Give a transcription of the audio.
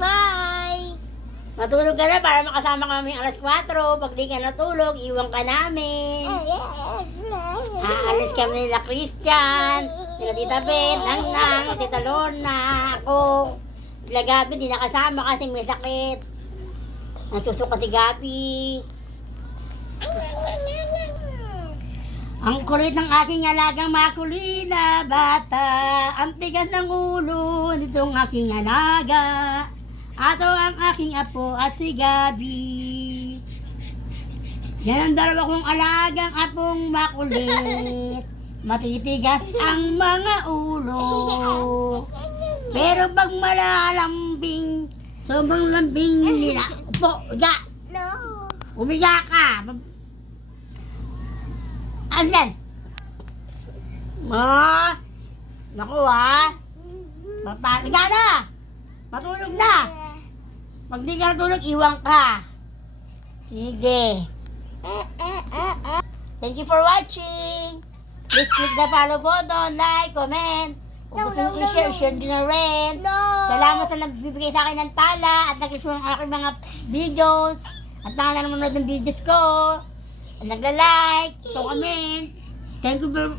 Bye! Matulog ka na para makasama kami alas 4. Pag di ka natulog, iwan ka namin. Aalis kami nila Christian, nila Tita Beth, Nang, Tita Lorna, ako. Sila Gabi, di nakasama kasi may sakit. Nasusuka si Gabi. Ang kulit ng aking alagang makulina bata, ang tigas ng ulo nitong aking alaga. Ato ang aking apo at si Gabi. Yan ang dalawa kong alagang apong makulit. Matitigas ang mga ulo. Pero pag malalambing, sobrang lambing nila. Upo, uga. No! Umiga ka. Ano yan? Naku Higa na. Matulog na. Pag di ka natulog, iwan ka. Sige. Thank you for watching. Please click the follow button, like, comment. Kung gusto nyo i-share, share din na rin. No! Salamat sa nagbibigay sa akin ng tala at nag-share ng aking mga videos. At nanonood ng videos ko. At nagla-like, comment. Thank you very